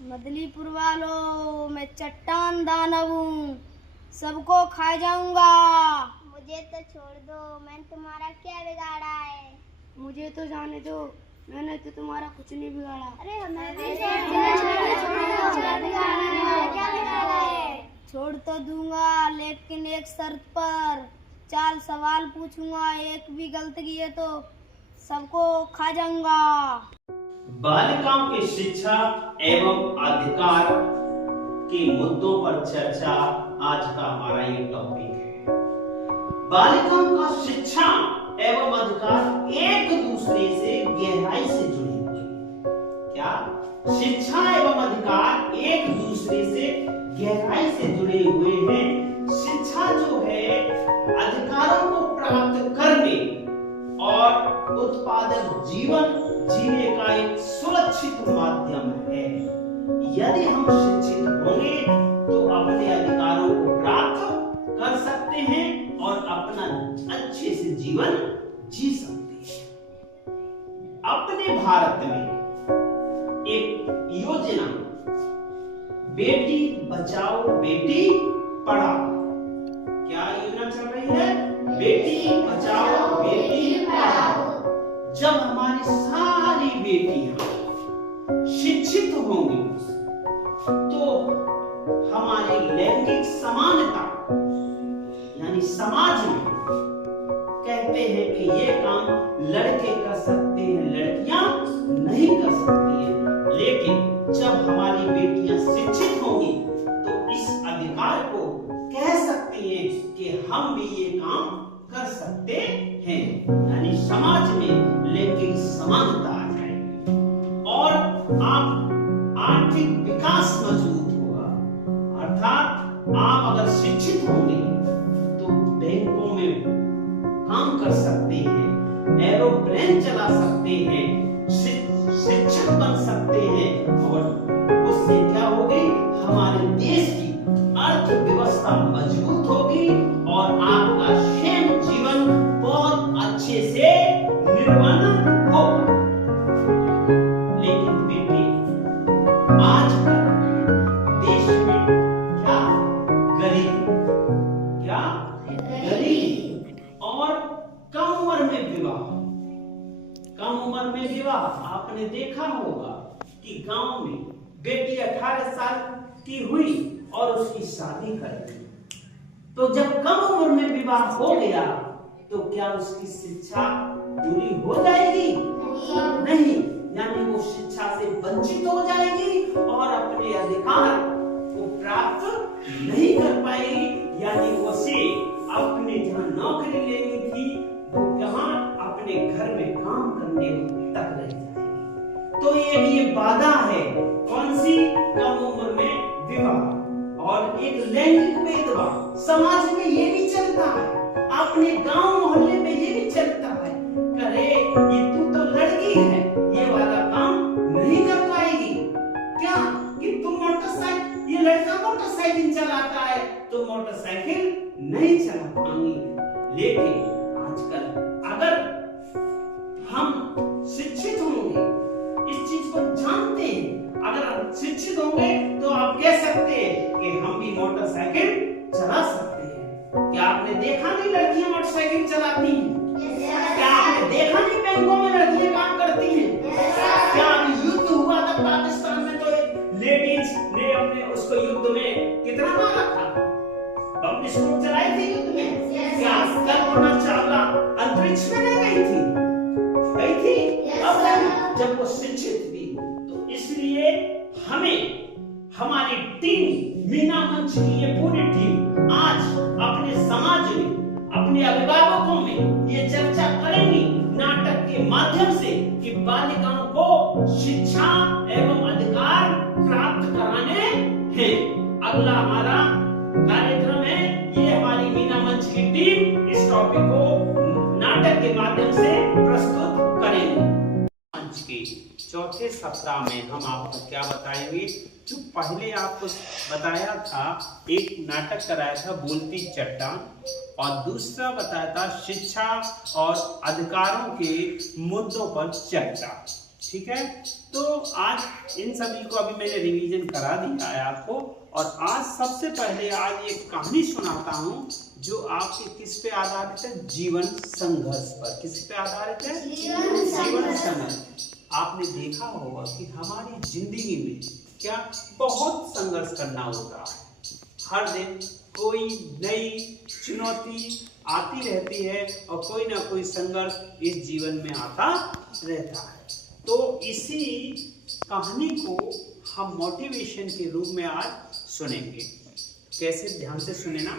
मदलीपुर वालों, मैं चट्टान दानव हूँ, सबको खा जाऊंगा। मुझे तो छोड़ दो, मैंने तुम्हारा क्या बिगाड़ा है? मुझे तो जाने दो, मैंने तो तुम्हारा कुछ नहीं बिगाड़ा। अरे हमें भी क्या बिगाड़ा है? छोड़ तो दूंगा, लेकिन एक शर्त पर। 4 सवाल पूछूंगा, एक भी गलत किए तो सबको खा जाऊंगा। बालिकाओं की शिक्षा एवं अधिकार के मुद्दों पर चर्चा आज का हमारा ये टॉपिक है। बालिकाओं का शिक्षा एवं अधिकार एक दूसरे से गहराई से जुड़े हुए हैं। क्या शिक्षा एवं अधिकार एक दूसरे से गहराई से जुड़े हुए हैं? शिक्षा जो है अधिकारों को प्राप्त करने और उत्पादक जीवन जीने का एक सुरक्षित माध्यम है। यदि हम शिक्षित होंगे तो अपने अधिकारों को प्राप्त कर सकते हैं और अपना अच्छे से जीवन जी सकते हैं। अपने भारत में एक योजना बेटी बचाओ बेटी पढ़ाओ, क्या योजना चल रही है? बेटी बचाओ बेटी पढ़ाओ। जब हमारी सारी बेटियां शिक्षित होंगी तो हमारी लैंगिक समानता यानी समाज में कहते हैं कि ये काम लड़के कर सकते हैं, लड़कियां नहीं कर सकती हैं। लेकिन जब हमारी बेटियां शिक्षित होंगी तो इस अधिकार को कह सकती हैं कि हम भी ये काम कर सकते हैं, यानी समाज में लैंगिक समानता आ जाएगी और आप आर्थिक विकास मजबूत होगा। अर्थात आप अगर शिक्षित होंगे तो बैंकों में काम कर सकते हैं, एरोप्लेन चला सकते हैं, शिक्षक बन सकते हैं और उससे क्या होगी? हमारे देश की अर्थव्यवस्था मजबूत होगी और आपका क्षेम जीवन बहुत अच्छे से निर्माण होगा। लेकिन बेटे आजकल देश में क्या गरीब और कम उम्र में विवाह आपने देखा होगा कि गांव में बेटी 18 साल की हुई और उसकी शादी कर दी, तो जब कम उम्र में विवाह हो गया तो क्या उसकी शिक्षा पूरी हो जाएगी? नहीं, यानी वो शिक्षा से वंचित हो जाएगी और अपने अधिकार को प्राप्त नहीं कर पाएगी। यानी उसे अपने जहां नौकरी लेनी थी वो कहां अपने घर में काम करने तक रह जाएगी। तो ये बाधा है, कौन सी? कम उम्र में विवाह और एक लैंगिक भेदभाव। समाज में ये भी चलता है, अपने गांव मोहल्ले में ये भी चलता है, करे ये तू तो लड़की है, ये वाला काम नहीं कर पाएगी। क्या कि तुम मोटरसाइकिल, ये लड़का मोटरसाइकिल चलाता है तो मोटरसाइकिल नहीं चला पाएंगी। लेकिन आजकल अगर हम शिक्षित होंगे, इस चीज को जानते हैं, अगर आप शिक्षित होंगे तो आप कह सकते हैं कि हम भी मोटरसाइकिल चला सकते हैं। क्या आपने देखा नहीं लड़कियां मोटरसाइकिल चलाती हैं? क्या आपने देखा नहीं बैंकों में लड़कियां काम करती हैं? क्या अभी युद्ध हुआ था पाकिस्तान में तो लेडीज ने अपने उसको युद्ध में कितना मारा था? बम विस्फोट चलाई थी युद्ध में। क्या कल्पना चावला अंतरिक्ष में नहीं गई थी? अब जब वो शिक्षित थी तो इसलिए हमें हमारी टीम, मीना मंच की ये पूरी टीम आज अपने समाज में, अपने अभिभावकों में ये चर्चा करेंगी नाटक के माध्यम से कि बालिकाओं को शिक्षा एवं अधिकार प्राप्त कराने हैं। अगला हमारा कार्यक्रम है, ये हमारी मीना मंच की टीम इस टॉपिक को नाटक के माध्यम से प्रस्तुत करेंगे। मंच के चौथे सप्ताह में हम आपको क्या बताएंगे? जो पहले आपको बताया था, एक नाटक कराया था बोलती चट्टान और दूसरा बताया था शिक्षा और अधिकारों के मुद्दों पर चर्चा। ठीक है, तो आज इन सभी को अभी मैंने रिवीजन करा दिया है आपको। और आज सबसे पहले आज एक कहानी सुनाता हूँ जो आपके किस पे आधारित है, जीवन संघर्ष पर। किस पे आधारित है, जीवन संघर्ष। आपने देखा होगा कि हमारी जिंदगी में क्या बहुत संघर्ष करना होता है। हर दिन कोई नई चुनौती आती रहती है और कोई ना कोई संघर्ष इस जीवन में आता रहता है। तो इसी कहानी को हम मोटिवेशन के रूप में आज सुनेंगे। कैसे, ध्यान से सुने ना,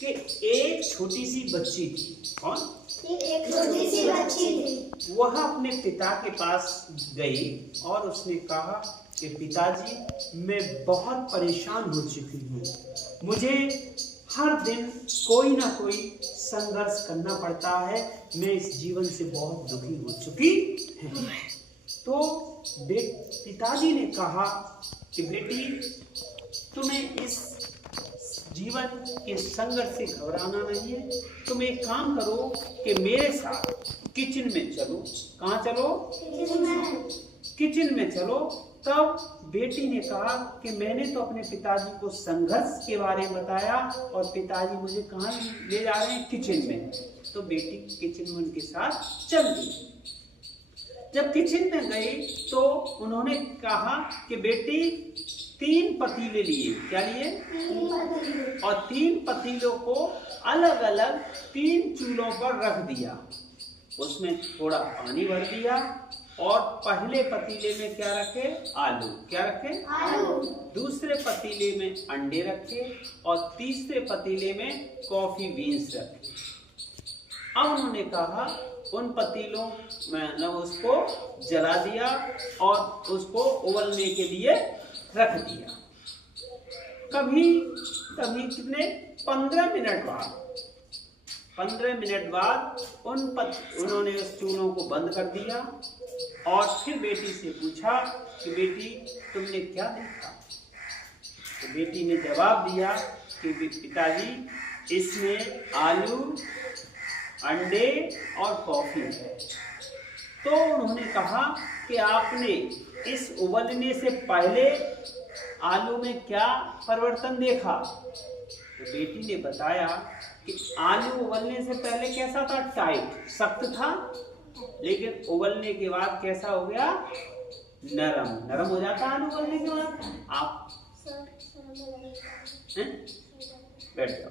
कि एक छोटी सी बच्ची थी। कौन? एक छोटी सी बच्ची थी। वह अपने पिता के पास गई और उसने कहा कि पिताजी, मैं बहुत परेशान हो चुकी हूँ, मुझे हर दिन कोई ना कोई संघर्ष करना पड़ता है, मैं इस जीवन से बहुत दुखी हो चुकी हूँ। तो पिताजी ने कहा कि बेटी, तुम्हें इस जीवन के संघर्ष से घबराना नहीं है, तुम एक काम करो कि मेरे साथ किचन में चलो। कहाँ चलो? किचन में चलो। तब बेटी ने कहा कि मैंने तो अपने पिताजी को संघर्ष के बारे में बताया और पिताजी मुझे कहाँ ले जा रहे हैं? किचन में। तो बेटी किचन में उनके साथ चल गई। जब किचन में गई तो उन्होंने कहा कि बेटी 3 पतीले लिए। क्या लिए? 3 पतीले। और 3 पतीलों को अलग अलग 3 चूल्हों पर रख दिया। उसमें थोड़ा पानी भर दिया और पहले पतीले में क्या रखे? आलू। क्या रखे? आलू। दूसरे पतीले में अंडे रखे और तीसरे पतीले में कॉफी बीन्स रखे। अब उन्होंने कहा उन पतीलों में उसको जला दिया और उसको उबलने के लिए रख दिया। कभी कितने 15 मिनट बाद उन्होंने उस चूल्हों को बंद कर दिया और फिर बेटी से पूछा कि बेटी, तुमने क्या देखा? तो बेटी ने जवाब दिया कि पिताजी, इसमें आलू, अंडे और कॉफी है। तो उन्होंने कहा कि आपने इस उबलने से पहले आलू में क्या परिवर्तन देखा? तो बेटी ने बताया कि आलू उबलने से पहले कैसा था? टाइट, सख्त था, लेकिन उबलने के बाद कैसा हो गया? नरम हो जाता है आलू उबलने के बाद। आप बैठ जाओ।